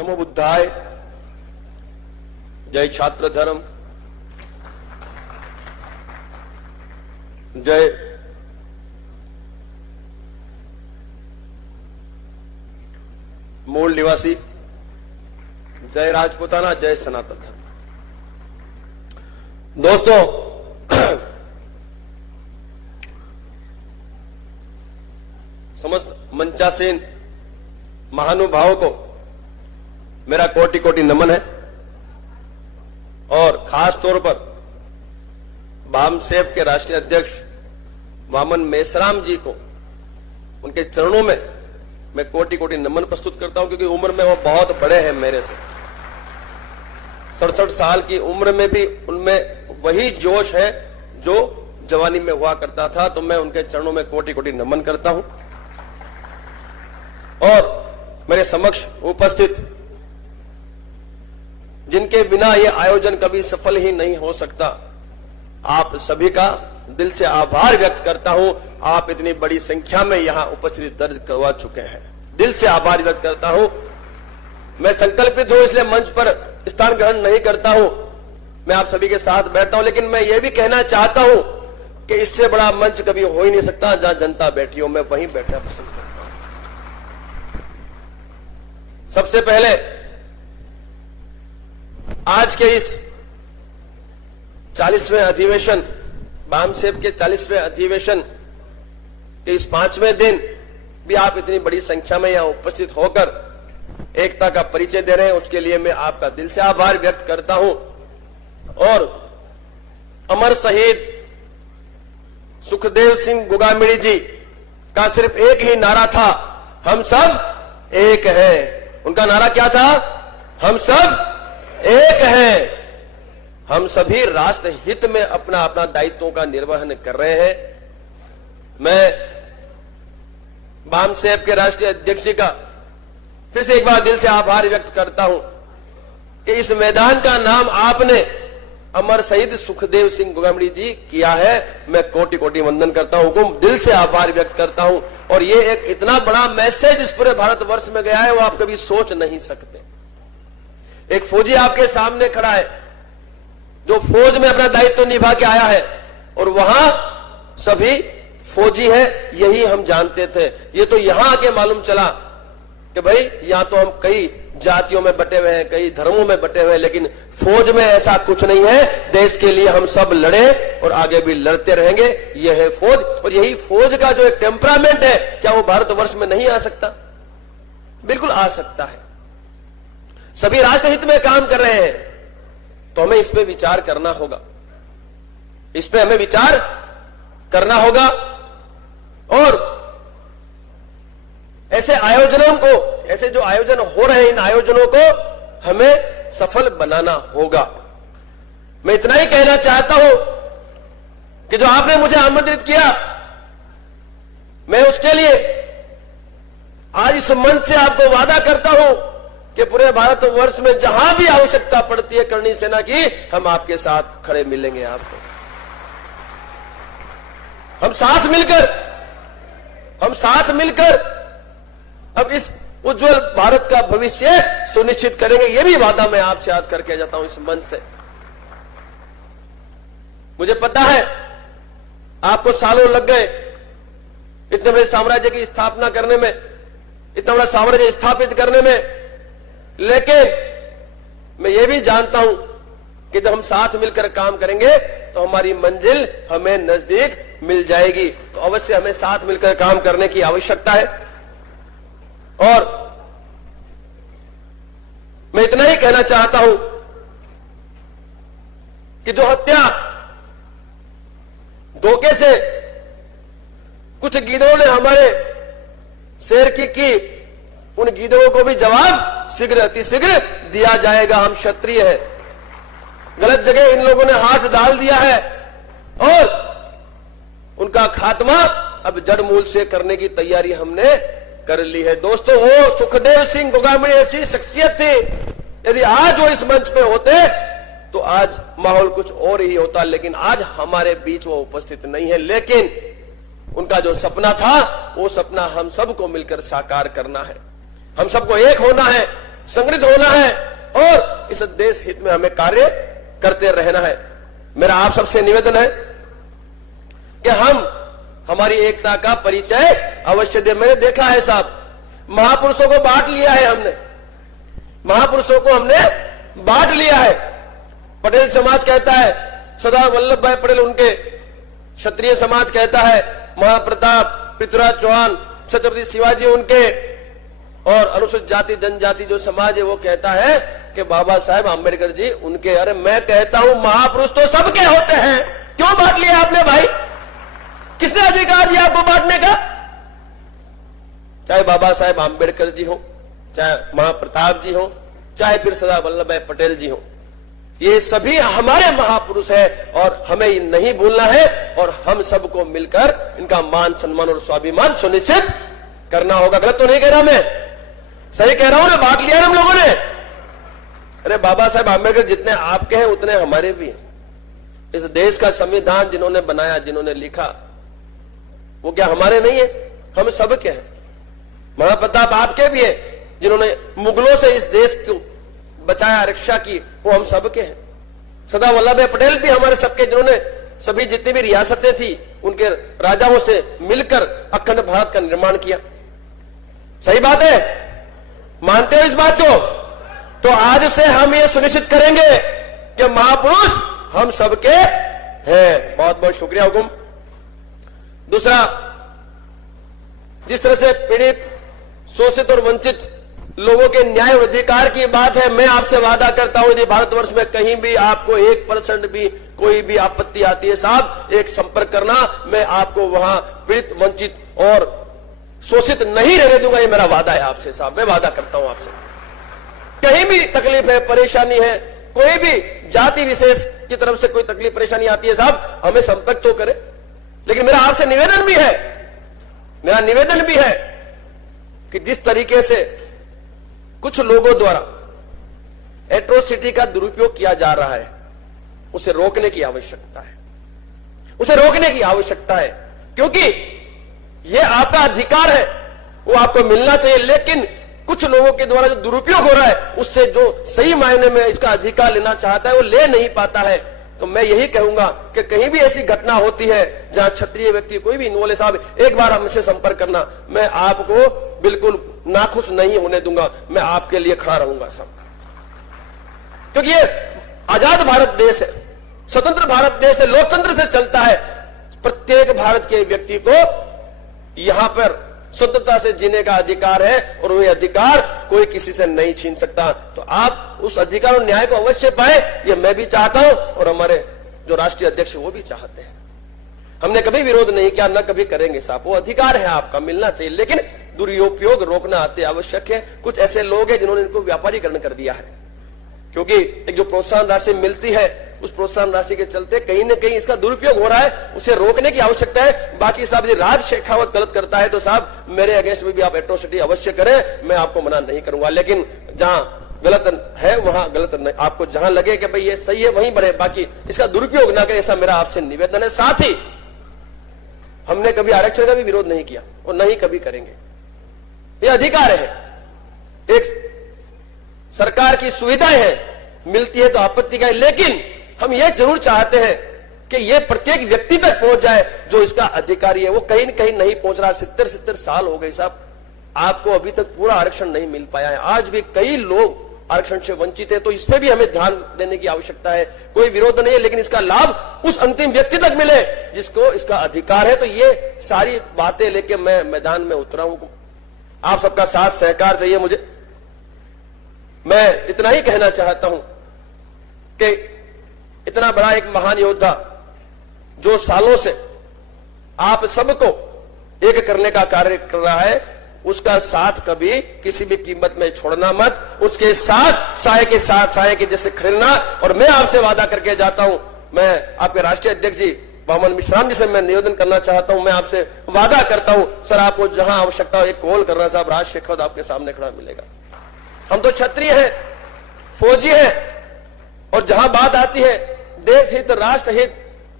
नमो बुद्धाय, जय छात्र धर्म, जय मूल निवासी, जय राजपूताना, जय सनातन धर्म। दोस्तों, समस्त मंचासीन महानुभावों को मेरा कोटि कोटि नमन है और खास तौर पर बामसेफ के राष्ट्रीय अध्यक्ष वामन मेश्राम जी को, उनके चरणों में मैं कोटि कोटि नमन प्रस्तुत करता हूं, क्योंकि उम्र में वो बहुत बड़े हैं मेरे से। 67 साल की उम्र में भी उनमें वही जोश है जो जवानी में हुआ करता था, तो मैं उनके चरणों में कोटि कोटि नमन करता हूं। और मेरे समक्ष उपस्थित जिनके बिना यह आयोजन कभी सफल ही नहीं हो सकता, आप सभी का दिल से आभार व्यक्त करता हूं। आप इतनी बड़ी संख्या में यहां उपस्थिति दर्ज करवा चुके हैं, दिल से आभार व्यक्त करता हूं। मैं संकल्पित हूं, इसलिए मंच पर स्थान ग्रहण नहीं करता हूं, मैं आप सभी के साथ बैठता हूं, लेकिन मैं ये भी कहना चाहता हूं कि इससे बड़ा मंच कभी हो ही नहीं सकता जहां जनता बैठी हो, मैं वहीं बैठना पसंद करता हूं। सबसे पहले आज के इस 40वें अधिवेशन, बामसेफ के 40वें अधिवेशन के इस 5वें दिन भी आप इतनी बड़ी संख्या में यहां उपस्थित होकर एकता का परिचय दे रहे हैं, उसके लिए मैं आपका दिल से आभार व्यक्त करता हूं। और अमर शहीद सुखदेव सिंह गोगामिणी जी का सिर्फ एक ही नारा था, हम सब एक हैं। उनका नारा क्या था? हम सब एक हैं। हम सभी राष्ट्र हित में अपना अपना दायित्वों का निर्वहन कर रहे हैं। मैं बामसेफ के राष्ट्रीय अध्यक्ष जी का फिर से एक बार दिल से आभार व्यक्त करता हूं कि इस मैदान का नाम आपने अमर शहीद सुखदेव सिंह गोगामिणी जी किया है। मैं कोटि कोटि वंदन करता हूं, दिल से आभार व्यक्त करता हूं। और ये एक इतना बड़ा मैसेज इस पूरे भारतवर्ष में गया है, वो आप कभी सोच नहीं सकते। एक फौजी आपके सामने खड़ा है जो फौज में अपना दायित्व निभा के आया है, और वहां सभी फौजी है, यही हम जानते थे। ये तो यहां आके मालूम चला कि भाई यहां तो हम कई जातियों में बटे हुए हैं, कई धर्मों में बटे हुए हैं, लेकिन फौज में ऐसा कुछ नहीं है। देश के लिए हम सब लड़े और आगे भी लड़ते रहेंगे, यह है फौज। और यही फौज का जो एक टेम्परामेंट है, क्या वो भारतवर्ष में नहीं आ सकता? बिल्कुल आ सकता है। सभी राष्ट्रहित में काम कर रहे हैं, तो हमें इस पे विचार करना होगा, इस पे हमें विचार करना होगा। और ऐसे आयोजनों को, ऐसे जो आयोजन हो रहे हैं, इन आयोजनों को हमें सफल बनाना होगा। मैं इतना ही कहना चाहता हूं कि जो आपने मुझे आमंत्रित किया, मैं उसके लिए आज इस मंच से आपको वादा करता हूं कि पूरे भारतवर्ष में जहां भी आवश्यकता पड़ती है करणी सेना की, हम आपके साथ खड़े मिलेंगे। आपको हम साथ मिलकर अब इस उज्जवल भारत का भविष्य सुनिश्चित करेंगे। यह भी वादा मैं आपसे आज करके जाता हूं इस मंच से। मुझे पता है आपको सालों लग गए इतने बड़े साम्राज्य की स्थापना करने में, इतना बड़ा साम्राज्य स्थापित करने में, लेकिन मैं ये भी जानता हूं कि जब हम साथ मिलकर काम करेंगे तो हमारी मंजिल हमें नजदीक मिल जाएगी। तो अवश्य हमें साथ मिलकर काम करने की आवश्यकता है। और मैं इतना ही कहना चाहता हूं कि जो हत्या धोखे से कुछ गीदड़ों ने हमारे शेर की, उन गीदड़ों को भी जवाब शीघ्र अतिशीघ्र दिया जाएगा। हम क्षत्रिय हैं, गलत जगह इन लोगों ने हाथ डाल दिया है और उनका खात्मा अब जड़ मूल से करने की तैयारी हमने कर ली है। दोस्तों, वो सुखदेव सिंह गोगामिणी ऐसी शख्सियत थी, यदि आज वो इस मंच पे होते तो आज माहौल कुछ और ही होता, लेकिन आज हमारे बीच वो उपस्थित नहीं है। लेकिन उनका जो सपना था, वो सपना हम सबको मिलकर साकार करना है। हम सबको एक होना है, संगठित होना है और इस देश हित में हमें कार्य करते रहना है। मेरा आप सबसे निवेदन है कि हम हमारी एकता का परिचय अवश्य दे। मैंने देखा है साहब, महापुरुषों को बांट लिया है हमने, महापुरुषों को हमने बांट लिया है। पटेल समाज कहता है सरदार वल्लभ भाई पटेल, उनके क्षत्रिय समाज कहता है महाप्रताप, पृथ्वीराज चौहान, छत्रपति शिवाजी उनके, और अनुसूचित जाति जनजाति जो समाज है वो कहता है कि बाबा साहेब आंबेडकर जी उनके। अरे मैं कहता हूं महापुरुष तो सबके होते हैं, क्यों बांट लिया आपने भाई? किसने अधिकार दिया आपको बांटने का? चाहे बाबा साहेब आंबेडकर जी हो, चाहे महाप्रताप जी हो, चाहे फिर सरदार वल्लभ भाई पटेल जी हो, ये सभी हमारे महापुरुष हैं और हमें ये नहीं भूलना है। और हम सबको मिलकर इनका मान सम्मान और स्वाभिमान सुनिश्चित करना होगा। गलत तो नहीं कह रहा मैं, सही कह रहा हूं ना? बांट लिया हम लोगों ने। अरे बाबा साहेब आंबेडकर जितने आपके हैं उतने हमारे भी हैं। इस देश का संविधान जिन्होंने बनाया, जिन्होंने लिखा, वो क्या हमारे नहीं है? हम सबके हैं। महाप्रताप आपके भी है, जिन्होंने मुगलों से इस देश को बचाया, रक्षा की, वो हम सबके हैं। सरदार वल्लभ भाई पटेल भी हमारे सबके, जिन्होंने सभी जितनी भी रियासतें थी उनके राजाओं से मिलकर अखंड भारत का निर्माण किया। सही बात है, मानते हो इस बात को? तो आज से हम ये सुनिश्चित करेंगे कि महापुरुष हम सबके हैं। बहुत बहुत शुक्रिया हुकुम। दूसरा, जिस तरह से पीड़ित, शोषित और वंचित लोगों के न्याय और अधिकार की बात है, मैं आपसे वादा करता हूं यदि भारतवर्ष में कहीं भी आपको 1% भी कोई भी आपत्ति आती है साहब, एक संपर्क करना, मैं आपको वहां पीड़ित, वंचित और शोषित नहीं रहने दूंगा। ये मेरा वादा है आपसे साहब, मैं वादा करता हूं आपसे। कहीं भी तकलीफ है, परेशानी है, कोई भी जाति विशेष की तरफ से कोई तकलीफ परेशानी आती है साहब, हमें संपर्क तो करें। लेकिन मेरा आपसे निवेदन भी है, मेरा निवेदन भी है कि जिस तरीके से कुछ लोगों द्वारा एट्रोसिटी का दुरुपयोग किया जा रहा है, उसे रोकने की आवश्यकता है, उसे रोकने की आवश्यकता है। क्योंकि यह आपका अधिकार है, वो आपको मिलना चाहिए। लेकिन कुछ लोगों के द्वारा जो दुरुपयोग हो रहा है, उससे जो सही मायने में इसका अधिकार लेना चाहता है वो ले नहीं पाता है। तो मैं यही कहूंगा कि कहीं भी ऐसी घटना होती है जहां क्षत्रिय व्यक्ति कोई भी इन्वॉल्व है साहब, एक बार हमसे संपर्क करना, मैं आपको बिल्कुल नाखुश नहीं होने दूंगा, मैं आपके लिए खड़ा रहूंगा सब। क्योंकि ये आजाद भारत देश है, स्वतंत्र भारत देश है, लोकतंत्र से चलता है। प्रत्येक भारत के व्यक्ति को यहां पर स्वतंत्रता से जीने का अधिकार है और वह अधिकार कोई किसी से नहीं छीन सकता। तो आप उस अधिकार और न्याय को अवश्य पाए, ये मैं भी चाहता हूं और हमारे जो राष्ट्रीय अध्यक्ष वो भी चाहते हैं। हमने कभी विरोध नहीं किया, न कभी करेंगे साहब, वो अधिकार है आपका, मिलना चाहिए। लेकिन दुरुपयोग रोकना अति आवश्यक है। कुछ ऐसे लोग हैं जिन्होंने इनको व्यापारीकरण कर दिया है, क्योंकि एक जो प्रोत्साहन राशि मिलती है, उस प्रोत्साहन राशि के चलते कहीं न कहीं इसका दुरुपयोग हो रहा है, उसे रोकने की आवश्यकता है। बाकी साहब यदि राज शेखावत गलत करता है तो साहब मेरे अगेंस्ट में भी आप एट्रोसिटी अवश्य करें, मैं आपको मना नहीं करूंगा। लेकिन जहां गलत है वहां गलत नहीं, आपको जहां लगे कि भाई ये सही है वहीं बढ़े, बाकी इसका दुरुपयोग ना करें, ऐसा मेरा आपसे निवेदन है। साथ ही हमने कभी आरक्षण का भी विरोध नहीं किया और नहीं कभी करेंगे, ये अधिकार है। एक सरकार की सुविधाएं हैं, मिलती है तो आपत्ति का है, लेकिन हम ये जरूर चाहते हैं कि ये प्रत्येक व्यक्ति तक पहुंच जाए जो इसका अधिकारी है। वो कहीं न कहीं नहीं पहुंच रहा। 70 साल हो गए साहब, आपको अभी तक पूरा आरक्षण नहीं मिल पाया है। आज भी कई लोग आरक्षण से वंचित है, तो इस पे भी हमें ध्यान देने की आवश्यकता है। कोई विरोध नहीं है, लेकिन इसका लाभ उस अंतिम व्यक्ति तक मिले जिसको इसका अधिकार है। तो ये सारी बातें लेके मैं मैदान में उतरा हूं। आप सबका साथ सहकार चाहिए मुझे। मैं इतना ही कहना चाहता हूं कि इतना बड़ा एक महान योद्धा जो सालों से आप सबको एक करने का कार्य कर रहा है, उसका साथ कभी किसी भी कीमत में छोड़ना मत। उसके साथ साए के साथ साए के जैसे खिलना। और मैं आपसे वादा करके जाता हूं, मैं आपके राष्ट्रीय अध्यक्ष जी वामन मिश्राम जी से मैं निवेदन करना चाहता हूं, मैं आपसे वादा करता हूं सर, आपको जहां आवश्यकता हो एक कॉल करना साहब, राज शेखावत आपके सामने खड़ा मिलेगा। हम तो क्षत्रिय हैं, फौजी हैं, और जहां बात आती है देश हित, राष्ट्र हित,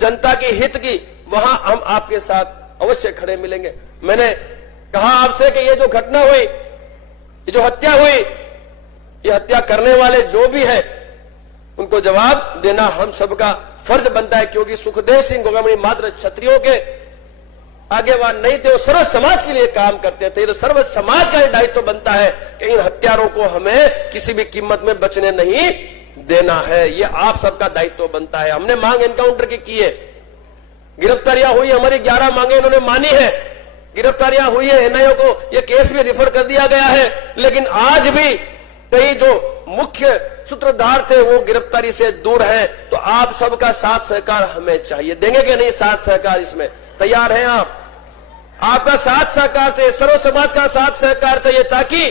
जनता के हित की, वहां हम आपके साथ अवश्य खड़े मिलेंगे। मैंने कहा आपसे कि ये जो घटना हुई, ये जो हत्या हुई, ये हत्या करने वाले जो भी है उनको जवाब देना हम सबका फर्ज बनता है, क्योंकि सुखदेव सिंह गोगामणी मात्र क्षत्रियों के आगेवान नहीं थे, वो सर्व समाज के लिए काम करते थे। तो सर्व समाज का दायित्व तो बनता है कि इन हत्यारों को हमें किसी भी कीमत में बचने नहीं देना है। ये आप सबका दायित्व बनता है। हमने मांग एनकाउंटर की है, गिरफ्तारियां हुई, हमारी 11 मांगे इन्होंने मानी है, गिरफ्तारियां हुई है, एनआईओ को यह केस भी रिफर कर दिया गया है। लेकिन आज भी कई जो मुख्य सूत्रधार थे वो गिरफ्तारी से दूर हैं। तो आप सबका साथ सहकार हमें चाहिए। देंगे कि नहीं साथ सहकार? इसमें तैयार हैं आप? आपका साथ सहकार चाहिए, सर्व समाज का साथ सहकार चाहिए, ताकि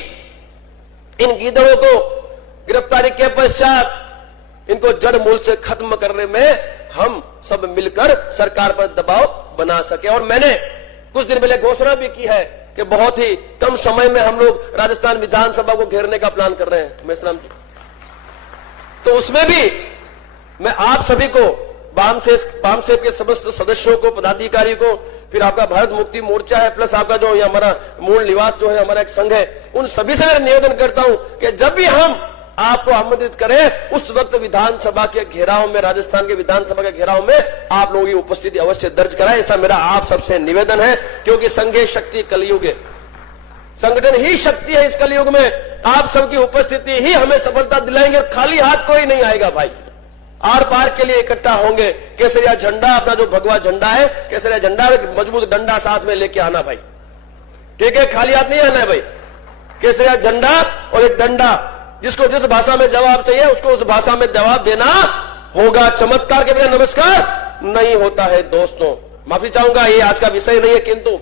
इन गीदड़ों को गिरफ्तारी के पश्चात इनको जड़ मूल से खत्म करने में हम सब मिलकर सरकार पर दबाव बना सके। और मैंने कुछ दिन पहले घोषणा भी की है कि बहुत ही कम समय में हम लोग राजस्थान विधानसभा को घेरने का प्लान कर रहे हैं मेश्राम जी। तो उसमें भी मैं आप सभी को, बामसेब के समस्त सदस्यों को, पदाधिकारी को, फिर आपका भारत मुक्ति मोर्चा है, प्लस आपका जो ये हमारा मूल निवास जो है, हमारा एक संघ है, उन सभी से निवेदन करता हूं कि जब भी हम आपको आमंत्रित करें उस वक्त विधानसभा के घेराव में, राजस्थान के विधानसभा के घेराव में आप लोगों की उपस्थिति अवश्य दर्ज कराएं। ऐसा मेरा आप सबसे निवेदन है, क्योंकि संघे शक्ति कलयुग है, संगठन ही शक्ति है इस कलयुग में। आप सबकी उपस्थिति ही हमें सफलता दिलाएंगे। और खाली हाथ कोई नहीं आएगा भाई, आर पार के लिए इकट्ठा होंगे। केसरिया झंडा, अपना जो भगवा झंडा है, केसरिया झंडा, मजबूत डंडा साथ में लेके आना भाई, ठीक है? खाली हाथ नहीं आना है भाई। केसरिया झंडा और एक डंडा, जिसको जिस भाषा में जवाब चाहिए उसको उस भाषा में जवाब देना होगा। चमत्कार के बिना नमस्कार नहीं होता है। दोस्तों माफी चाहूंगा, ये आज का विषय नहीं है, किंतु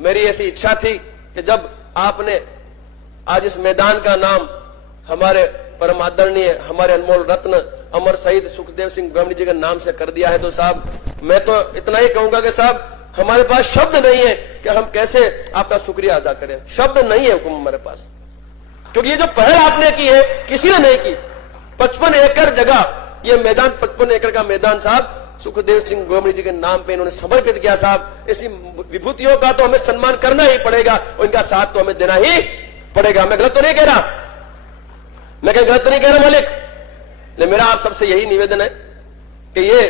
मेरी ऐसी इच्छा थी कि जब आपने आज इस मैदान का नाम हमारे परम आदरणीय, हमारे अनमोल रत्न अमर शहीद सुखदेव सिंह गोगामणी जी के नाम से कर दिया है, तो साहब मैं तो इतना ही कहूंगा कि साहब हमारे पास शब्द नहीं है कि हम कैसे आपका शुक्रिया अदा करें। शब्द नहीं है हुकुम हमारे पास, क्योंकि ये जो पहल आपने की है किसी ने नहीं की। 55 एकड़ जगह, ये मैदान 55 एकड़ का मैदान साहब सुखदेव सिंह गोगामणी जी के नाम पे इन्होंने समर्पित किया। साहब ऐसी विभूतियों का तो हमें सम्मान करना ही पड़ेगा और इनका साथ तो हमें देना ही पड़ेगा। मैं गलत तो नहीं कह रहा, मैं कहीं गलत तो नहीं कह रहा मालिक, लेकिन मेरा आप सबसे यही निवेदन है कि ये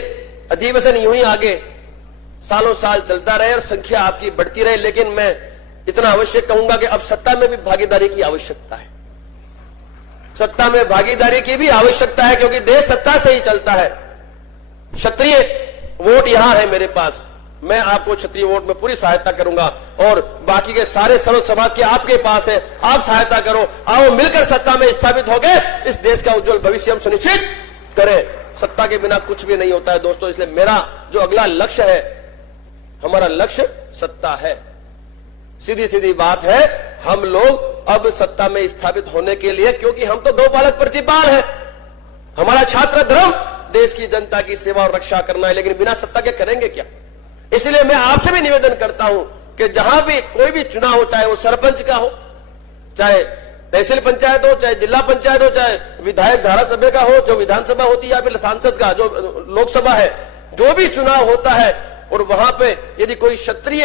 अधिवेशन यूं ही आगे सालों साल चलता रहे और संख्या आपकी बढ़ती रहे। लेकिन मैं इतना अवश्य कहूंगा कि अब सत्ता में भी भागीदारी की आवश्यकता है, सत्ता में भागीदारी की भी आवश्यकता है, क्योंकि देश सत्ता से ही चलता है। क्षत्रिय वोट यहां है मेरे पास, मैं आपको क्षत्रिय वोट में पूरी सहायता करूंगा और बाकी के सारे सर्व समाज के आपके पास है, आप सहायता करो। आओ मिलकर सत्ता में स्थापित होके इस देश का उज्जवल भविष्य हम सुनिश्चित करें। सत्ता के बिना कुछ भी नहीं होता है दोस्तों। इसलिए मेरा जो अगला लक्ष्य है, हमारा लक्ष्य सत्ता है। सीधी सीधी बात है, हम लोग अब सत्ता में स्थापित होने के लिए, क्योंकि हम तो गौपालक प्रतिपाल है, हमारा छात्र धर्म देश की जनता की सेवा और रक्षा करना है, लेकिन बिना सत्ता के करेंगे क्या? इसलिए मैं आपसे भी निवेदन करता हूं कि जहां भी कोई भी चुनाव हो, चाहे वो सरपंच का हो, चाहे तहसील पंचायत हो, चाहे जिला पंचायत हो, चाहे विधायक धारासभ्य का हो, जो विधानसभा होती है, या फिर सांसद का जो लोकसभा है, जो भी चुनाव होता है और वहां पे यदि कोई क्षत्रिय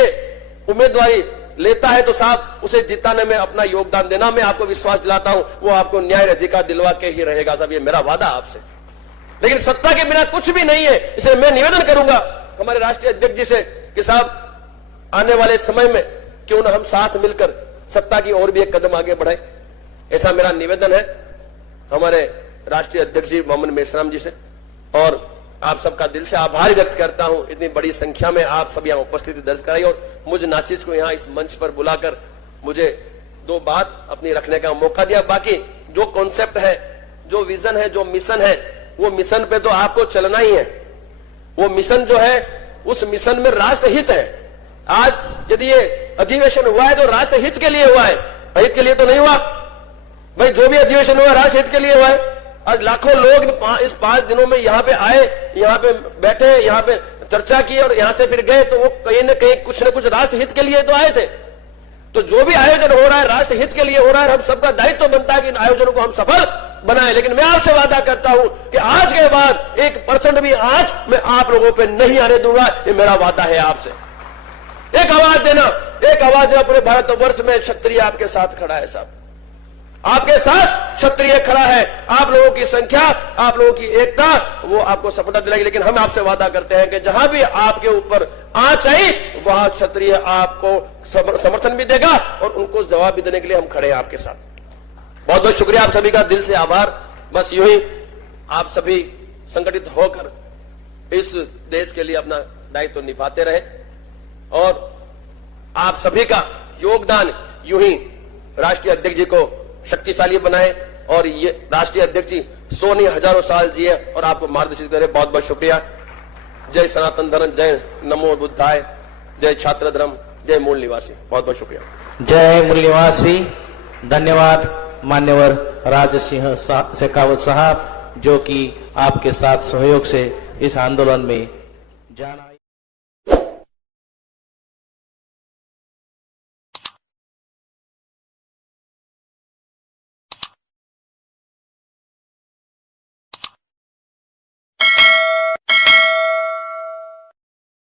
उम्मीदवारी लेता है तो साहब उसे जिताने में अपना योगदान देना। मैं आपको विश्वास दिलाता हूं वो आपको न्याय अधिकार दिलवा के ही रहेगा साहब, ये मेरा वादा आपसे। लेकिन सत्ता के बिना कुछ भी नहीं है। इसलिए मैं निवेदन करूंगा हमारे राष्ट्रीय अध्यक्ष जी से कि साहब आने वाले समय में क्यों ना हम साथ मिलकर सत्ता की ओर भी एक कदम आगे बढ़ाएं, ऐसा मेरा निवेदन है हमारे राष्ट्रीय अध्यक्ष जी मोहम्मद मेश्राम जी से। और आप सबका दिल से आभार व्यक्त करता हूं, इतनी बड़ी संख्या में आप सब यहां उपस्थिति दर्ज कराई और मुझ नाचिज को यहां इस मंच पर बुलाकर मुझे दो बात अपनी रखने का मौका दिया। बाकी जो कॉन्सेप्ट है, जो विजन है, जो मिशन है, वो मिशन पे तो आपको चलना ही है। वो मिशन जो है, उस मिशन में राष्ट्र हित है। आज यदि ये अधिवेशन हुआ है तो राष्ट्र हित के लिए हुआ है, अहित के लिए तो नहीं हुआ भाई। जो भी अधिवेशन हुआ राष्ट्र हित के लिए हुआ है। आज लाखों लोग इस 5 दिनों में यहाँ पे आए, यहाँ पे बैठे, यहाँ पे चर्चा की और यहाँ से फिर गए, तो वो कहीं न कहीं कुछ न कुछ राष्ट्र हित के लिए तो आए थे। तो जो भी आयोजन हो रहा है राष्ट्र हित के लिए हो रहा है। हम सबका दायित्व बनता है कि इन आयोजनों को हम सफल बनाए। लेकिन मैं आपसे वादा करता हूं कि आज के बाद 1% भी आंच मैं आप लोगों पे नहीं आने दूंगा, ये मेरा वादा है आपसे। एक आवाज देना, एक आवाज देना। पूरे भारतवर्ष में क्षत्रिय आपके साथ खड़ा है साहब, आपके साथ क्षत्रिय खड़ा है, आप लोगों की संख्या, आप लोगों की एकता, वो आपको सफलता दिलाएगी। लेकिन हम आपसे वादा करते हैं कि जहां भी आपके ऊपर आंच आई, वहां क्षत्रिय आपको समर्थन भी देगा और उनको जवाब भी देने के लिए हम खड़े हैं आपके साथ। बहुत बहुत शुक्रिया, आप सभी का दिल से आभार। बस यूं ही आप सभी संगठित होकर इस देश के लिए अपना दायित्व निभाते रहे और आप सभी का योगदान यूं ही राष्ट्रीय अध्यक्ष जी को शक्तिशाली बनाए और ये राष्ट्रीय अध्यक्ष जी 100 नहीं हजारों साल जिए और आपको मार्गदर्शित करे। बहुत बहुत शुक्रिया। जय सनातन धर्म, जय नमो बुद्धाय, जय छात्र धर्म, जय मूल निवासी। बहुत बहुत शुक्रिया। जय मूल निवासी। धन्यवाद मान्यवर राज सिंह शेखावत साहब, जो कि आपके साथ सहयोग से इस आंदोलन में जाना